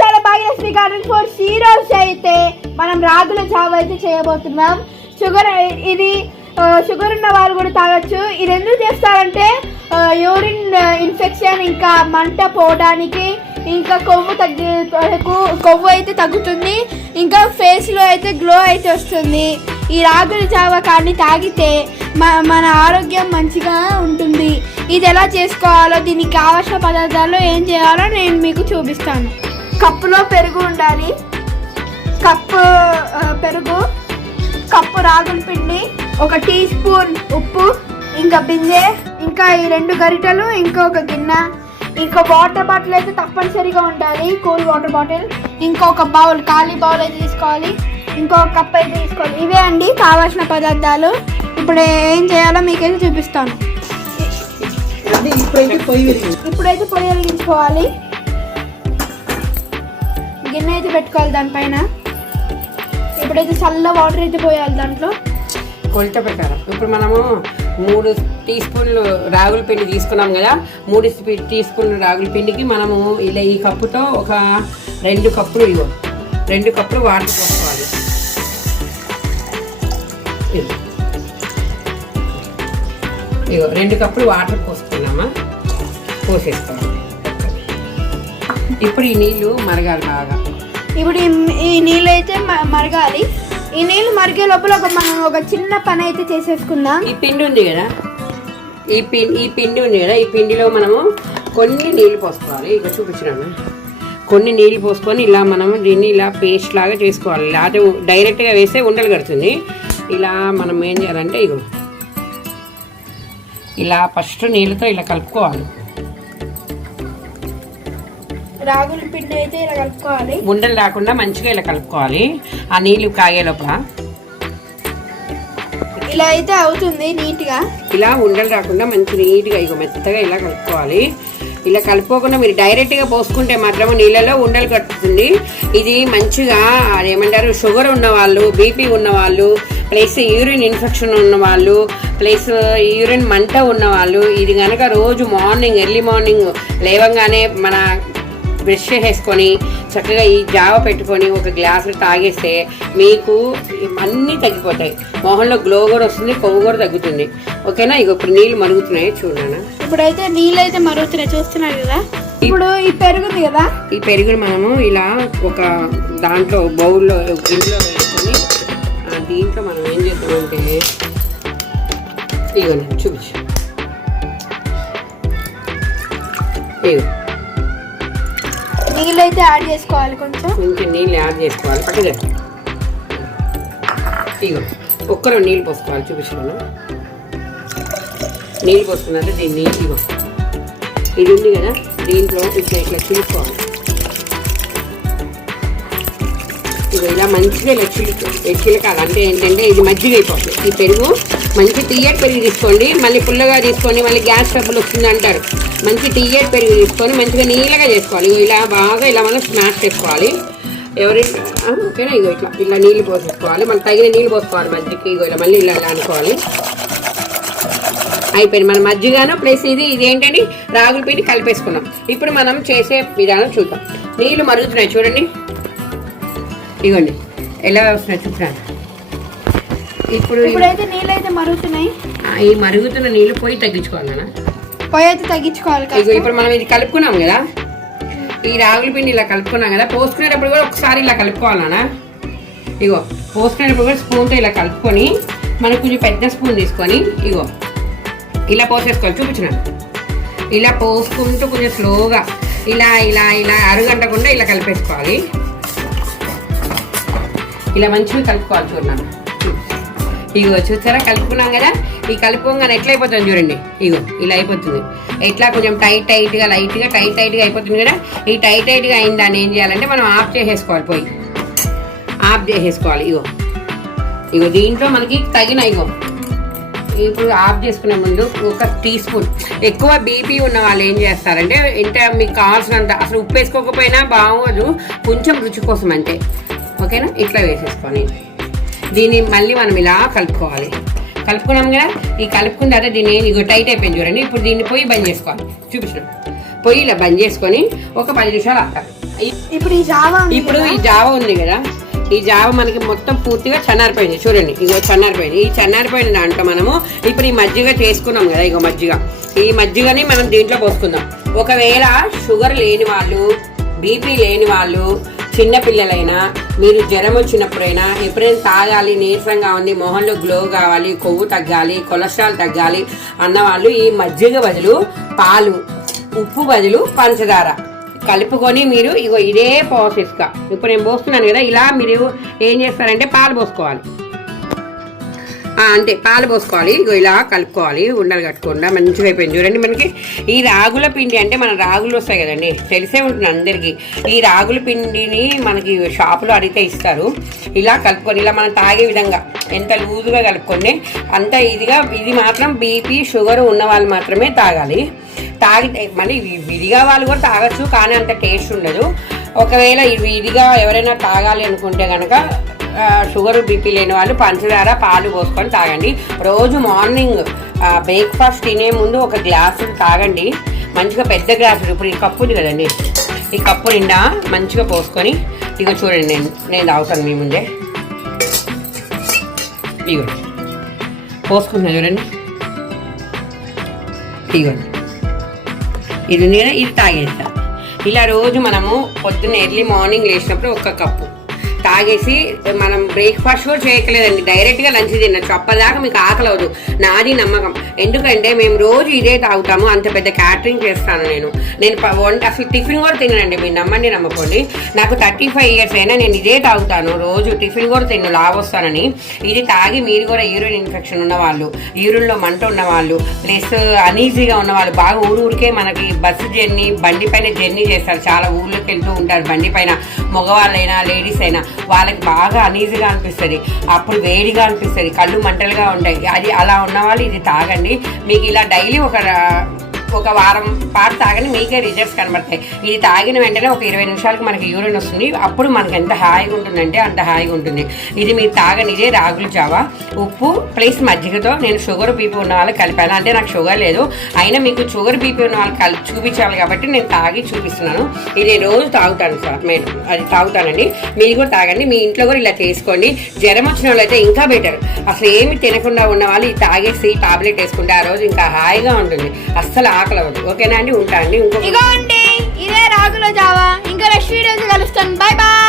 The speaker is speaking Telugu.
చాలా భాగ్యలక్ష్మి క్యాటరింగ్ ఫర్ ఈ రోజు అయితే మనం రాగుల జావ అయితే చేయబోతున్నాం. ఇది షుగర్ ఉన్న వాళ్ళు కూడా తాగొచ్చు. ఇది ఎందుకు చేస్తారంటే యూరిన్ ఇన్ఫెక్షన్, ఇంకా మంట పోవడానికి, ఇంకా కొవ్వు అయితే తగ్గుతుంది, ఇంకా ఫేస్లో అయితే గ్లో అయితే వస్తుంది. ఈ రాగుల జావ కానీ తాగితే మన ఆరోగ్యం మంచిగా ఉంటుంది. ఇది ఎలా చేసుకోవాలో, దీనికి కావాల్సిన పదార్థాలు ఏం చేయాలో నేను మీకు చూపిస్తాను. కప్పులో పెరుగు ఉండాలి, కప్పు పెరుగు, కప్పు రాగుల పిండి, 1 టీ స్పూన్ ఉప్పు, ఇంకా బిందె, ఇంకా ఈ 2 గరిటెలు, ఇంకా ఒక గిన్నె, ఇంకా వాటర్ బాటిల్ అయితే తప్పనిసరిగా ఉండాలి, కూల్ వాటర్ బాటిల్, ఇంకొక బౌల్, ఖాళీ బౌల్ అయితే తీసుకోవాలి, ఇంకొక కప్ అయితే తీసుకోవాలి. ఇవే అండి కావాల్సిన పదార్థాలు. ఇప్పుడు ఏం చేయాలో మీకైతే చూపిస్తాను. ఇప్పుడైతే పొయ్యి వెలిగించుకోవాలి, గిన్నె అయితే పెట్టుకోవాలి దానిపైన. ఇప్పుడైతే చల్ల వాటర్ అయితే పోయాలి దాంట్లో. కొలత ప్రకారం ఇప్పుడు మనము 3 టీ స్పూన్లు రాగుల పిండి తీసుకున్నాం కదా. 3 టీ స్పూన్లు రాగుల పిండికి మనము ఇలా ఈ కప్పుతో ఒక 2 కప్పులు 2 కప్పులు వాటర్ పోసుకోవాలి. ఇగో 2 కప్పులు వాటర్ పోసుకున్నామా, పోసేసుకోవాలి. ఇప్పుడు ఈ నీళ్ళు మరగాలి బాగా. ఇప్పుడు ఈ నీళ్ళు అయితే మరగాలి. ఈ నీళ్ళు మరిగే లోపల మనం ఒక చిన్న పని అయితే చేసేసుకుందాం. ఈ పిండి ఉంది కదా, ఈ పిండి ఉంది కదా, ఈ పిండిలో మనము కొన్ని నీళ్ళు పోసుకోవాలి. ఇక చూపించినాను, కొన్ని నీళ్ళు పోసుకొని ఇలా మనము దీన్ని ఇలా పేస్ట్ లాగా చేసుకోవాలి. లేకపోతే డైరెక్ట్గా వేస్తే ఉండలు కడుతుంది. ఇలా మనం ఏం చేయాలంటే ఇగో ఇలా ఫస్ట్ నీళ్ళతో ఇలా కలుపుకోవాలి. రాగుల పిండి అయితే ఇలా కలుపుకోవాలి, ఉండలు రాకుండా మంచిగా ఇలా కలుపుకోవాలి. ఆ నీళ్ళు కాగే లోపల ఇలా అయితే అవుతుంది నీట్గా. ఇలా ఉండలు రాకుండా మంచి నీట్గా ఇగో మెత్తగా ఇలా కలుపుకోవాలి. ఇలా కలుపుకోకుండా మీరు డైరెక్ట్గా పోసుకుంటే మాత్రం నీళ్ళలో ఉండలు కట్టుతుంది. ఇది మంచిగా అదేమంటారు, షుగర్ ఉన్నవాళ్ళు, బీపీ ఉన్నవాళ్ళు, ప్లస్ యూరిన్ ఇన్ఫెక్షన్ ఉన్నవాళ్ళు, ప్లస్ యూరిన్ మంట ఉన్నవాళ్ళు ఇది కనుక రోజు మార్నింగ్ ఎర్లీ మార్నింగ్ లేవంగానే మన బ్రష్ చేసేసుకొని చక్కగా ఈ జావ పెట్టుకొని ఒక గ్లాసులు తాగేస్తే మీకు అన్నీ తగ్గిపోతాయి. మొహంలో గ్లో కూడా వస్తుంది, కొవ్వు కూడా తగ్గుతుంది. ఓకేనా? ఇక ఇప్పుడు నీళ్ళు మరుగుతున్నాయి చూడనా. ఇప్పుడైతే నీళ్ళు అయితే మరుగుతున్నాయి, చూస్తున్నారు కదా. ఇప్పుడు ఈ పెరుగుంది కదా, ఈ పెరుగుని మనము ఇలా ఒక దాంట్లో బౌల్లో గిన్నెలో వేసుకొని దీంట్లో మనం ఏం చేద్దామంటే ఇగో చూపించు, ఇగో నీళ్ళు అయితే యాడ్ చేసుకోవాలి, కొంచెం నీళ్ళు యాడ్ చేసుకోవాలి. పక్కగా ఇగో ఒక్కరో నీళ్ళు పోసుకోవాలి. చూపించాను, నీళ్ళు పోసుకున్నాక దీన్ని ఇగో ఇది ఉంది కదా, దీంట్లో ఇట్లా చిలుకోవాలి. ఇగో ఇలా మంచిగా ఇలా చిలకాలి. అంటే ఏంటంటే ఇది మజ్జిగ అయిపోతుంది. ఈ పెరుగు మంచి తీయటి పెరుగు తీసుకోండి, మళ్ళీ పుల్లగా తీసుకోండి, మళ్ళీ గ్యాస్ ట్రబుల్ వస్తుంది అంటారు. మంచి తీయటి పెరుగు తీసుకొని మంచిగా నీళ్ళగా చేసుకోవాలి. ఇలా బాగా ఇలా మనం స్మాష్ చేసుకోవాలి. ఓకేనా? ఇగో ఇలా నీళ్ళు పోసేసుకోవాలి, మళ్ళీ తగిన నీళ్ళు పోసుకోవాలి మజ్జిగకి. ఇగో ఇలా మళ్ళీ ఇలా అనుకోవాలి. అయిపోయింది మన మజ్జిగాను ప్లస్ ఇది ఏంటండి రాగుల పిండి కలిపేసుకున్నాం. ఇప్పుడు మనం చేసే విధానం చూద్దాం. నీళ్ళు మరుగుతున్నాయి చూడండి, ఇగోండి ఎలా వస్తున్నాయి చూస్తున్నాను. ఇప్పుడైతే నీళ్ళు అయితే మరుగుతున్నాయి. ఈ మరుగుతున్న నీళ్ళు పొయ్యి తగ్గించుకోవాలి కదా, పొయ్యి అయితే తగ్గించుకోవాలి. ఇగో ఇప్పుడు మనం ఇది కలుపుకున్నాం కదా, ఈ రాగుల పిండి ఇలా కలుపుకున్నాం కదా, పోసుకునేటప్పుడు కూడా ఒకసారి ఇలా కలుపుకోవాలన్నా. ఇగో పోసుకునేటప్పుడు కూడా స్పూన్తో ఇలా కలుపుకొని మనకు కొంచెం పెద్ద స్పూన్ తీసుకొని ఇగో ఇలా పోసేసుకోవాలి. చూపించినాను, ఇలా పోసుకుంటూ కొంచెం స్లోగా ఇలా ఇలా ఇలా అరుగంటకుండా ఇలా కలిపేసుకోవాలి. ఇలా మంచిగా కలుపుకోవాలి. చూడన్నాను, ఇగో చూసారా కలుపుకున్నాం కదా. ఈ కలుపుకోగానే ఎట్లా అయిపోతుంది చూడండి, ఇగో ఇలా అయిపోతుంది. ఎట్లా కొంచెం టైట్గా లైట్గా టైట్గా అయిపోతుంది కదా. ఈ టైట్గా అయిన దాన్ని ఏం చేయాలంటే మనం ఆఫ్ చేసేసుకోవాలి, పొయ్యి ఆఫ్ చేసేసుకోవాలి. ఇగో దీంట్లో మనకి తగిన ఇగో ఇప్పుడు ఆఫ్ చేసుకునే ముందు 1 టీ స్పూన్, ఎక్కువ బీపీ ఉన్న వాళ్ళు ఏం చేస్తారంటే ఇంత మీకు కావాల్సినంత, అసలు ఉప్పు వేసుకోకపోయినా బాగోదు, కొంచెం రుచి కోసం అంతే. ఓకేనా? ఇట్లా వేసేసుకొని దీన్ని మళ్ళీ మనం ఇలా కలుపుకోవాలి. కలుపుకున్నాం కదా, ఈ కలుపుకున్న తర్వాత దీన్ని ఇగో టైట్ అయిపోయింది చూడండి. ఇప్పుడు దీన్ని పొయ్యి బంద్ చేసుకోవాలి. చూపించడం పొయ్యి ఇలా బంద్ చేసుకొని ఒక 10 నిమిషాలు ఆపాలి. ఇప్పుడు ఈ జావా ఉంది కదా, ఈ జావ మనకి మొత్తం పూర్తిగా చన్నారిపోయింది. చూడండి ఇగో చన్నారిపోయింది. ఈ చన్నారిపోయిన దాంట్లో మనము ఇప్పుడు ఈ మజ్జిగ చేసుకున్నాం కదా, ఇగో మజ్జిగ, ఈ మజ్జిగని మనం దీంట్లో పోసుకుందాం. ఒకవేళ షుగర్ లేని వాళ్ళు, బీపీ లేని వాళ్ళు, చిన్న పిల్లలైనా, మీరు జ్వరం వచ్చినప్పుడైనా, ఎప్పుడైనా తాగాలి, నీరసంగా ఉంది, మొహంలో గ్లో కావాలి, కొవ్వు తగ్గాలి, కొలెస్ట్రాల్ తగ్గాలి అన్నవాళ్ళు ఈ మజ్జిగ బదులు పాలు, ఉప్పు బదులు పంచదార కలుపుకొని మీరు ఇగో ఇదే ప్రాసెస్గా ఇప్పుడు నేను పోస్తున్నాను కదా, ఇలా మీరు ఏం చేస్తారంటే పాలు పోసుకోవాలి. అంతే, పాలు పోసుకోవాలి. ఇగో ఇలా కలుపుకోవాలి, ఉండలు కట్టకుండా మంచిగా అయిపోయింది. చూడండి మనకి ఈ రాగుల పిండి అంటే మన రాగులు వస్తాయి కదండి, తెలిసే ఉంటుంది అందరికీ. ఈ రాగుల పిండిని మనకి షాపులో అడిగితే ఇస్తారు. ఇలా కలుపుకొని ఇలా మనం తాగే విధంగా ఎంత లూజుగా కలుపుకొని అంత ఇదిగా, ఇది మాత్రం బీపీ షుగర్ ఉన్న వాళ్ళు మాత్రమే తాగాలి. తాగితే మళ్ళీ విడిగా వాళ్ళు కూడా తాగొచ్చు, కానీ అంత టేస్ట్ ఉండదు. ఒకవేళ విడిగా ఎవరైనా తాగాలి అనుకుంటే కనుక షుగర్ బీపీ లేని వాళ్ళు పంచదార పాలు పోసుకొని తాగండి. రోజు మార్నింగ్ బ్రేక్ఫాస్ట్ తినే ముందు ఒక గ్లాసు తాగండి, మంచిగా పెద్ద గ్లాసులు. ఇప్పుడు ఈ కప్పు ఉంది కదండి, ఈ కప్పు నిండా మంచిగా పోసుకొని ఇగో చూడండి, నేను తాగుతాను మీ ముందే. ఇగో పోసుకుంటున్నా చూడండి, ఇగోండి ఇది ఉంది కదా, ఇది తాగేస్తా. ఇలా రోజు మనము పొద్దున్న ఎర్లీ మార్నింగ్ లేచినప్పుడు ఒక కప్పు తాగేసి మనం బ్రేక్ఫాస్ట్ కూడా చేయట్లేదండి, డైరెక్ట్గా లంచ్ తినచ్చు. అప్పటిదాకా మీకు ఆకలి అవ్వదు, నాది నమ్మకం. ఎందుకంటే మేము రోజు ఇదే తాగుతాము. అంత పెద్ద క్యాటరింగ్ చేస్తాను నేను అసలు టిఫిన్ కూడా తిననండి, మీరు నమ్మండి నమ్మకండి. నాకు 35 years అయినా నేను ఇదే తాగుతాను. రోజు టిఫిన్ కూడా తిన్ను, లావొస్తానని. ఇది తాగి మీరు కూడా యూరిన్ ఇన్ఫెక్షన్ ఉన్నవాళ్ళు, యూరిన్లో మంట ఉన్నవాళ్ళు, ప్లస్ అనీజీగా ఉన్నవాళ్ళు, బాగా ఊరికే మనకి బస్సు జర్నీ, బండి పైన జర్నీ చేస్తారు, చాలా ఊళ్ళోకి వెళ్తూ ఉంటారు బండి పైన, మగవాళ్ళైనా లేడీస్ అయినా, వాళ్ళకి బాగా అనీజీగా అనిపిస్తుంది, అప్పుడు వేడిగా అనిపిస్తుంది, కళ్ళు మంటలుగా ఉంటాయి. అది అలా ఉన్నవాళ్ళు ఇది తాగండి. మీకు ఇలా డైలీ ఒక వారం పాటు తాగని మీకే రిజల్ట్స్ కనబడతాయి. ఇది తాగిన వెంటనే ఒక 20 నిమిషాలకు మనకి యూరిన్ వస్తుంది. అప్పుడు మనకి ఎంత హాయిగా ఉంటుందంటే అంత హాయిగా ఉంటుంది. ఇది మీరు తాగని ఇదే రాగుల జావా, ఉప్పు ప్లస్ మజ్జిగతో. నేను షుగర్ బీపీ ఉన్న వాళ్ళకి కలిపాను, అంటే నాకు షుగర్ లేదు, అయినా మీకు షుగర్ బీపీ ఉన్న వాళ్ళకి చూపించాలి కాబట్టి నేను తాగి చూపిస్తున్నాను. ఇది రోజు తాగుతాను సార్, నేను అది తాగుతానండి. మీరు కూడా తాగండి, మీ ఇంట్లో కూడా ఇలా చేసుకోండి. జ్వరం వచ్చిన వాళ్ళు అయితే ఇంకా బెటర్. అసలు ఏమి తినకుండా ఉన్న వాళ్ళు ఇది తాగేసి టాబ్లెట్ వేసుకుంటే ఆ రోజు ఇంకా హాయిగా ఉంటుంది, అస్సలు ఆకలి అవ్వదు. ఓకేనా అండి, ఉంటా అండి. ఇదే రాగుల జావా. ఇంకా నెక్స్ట్ వీడియోస్ కలుస్తాను. Bye bye.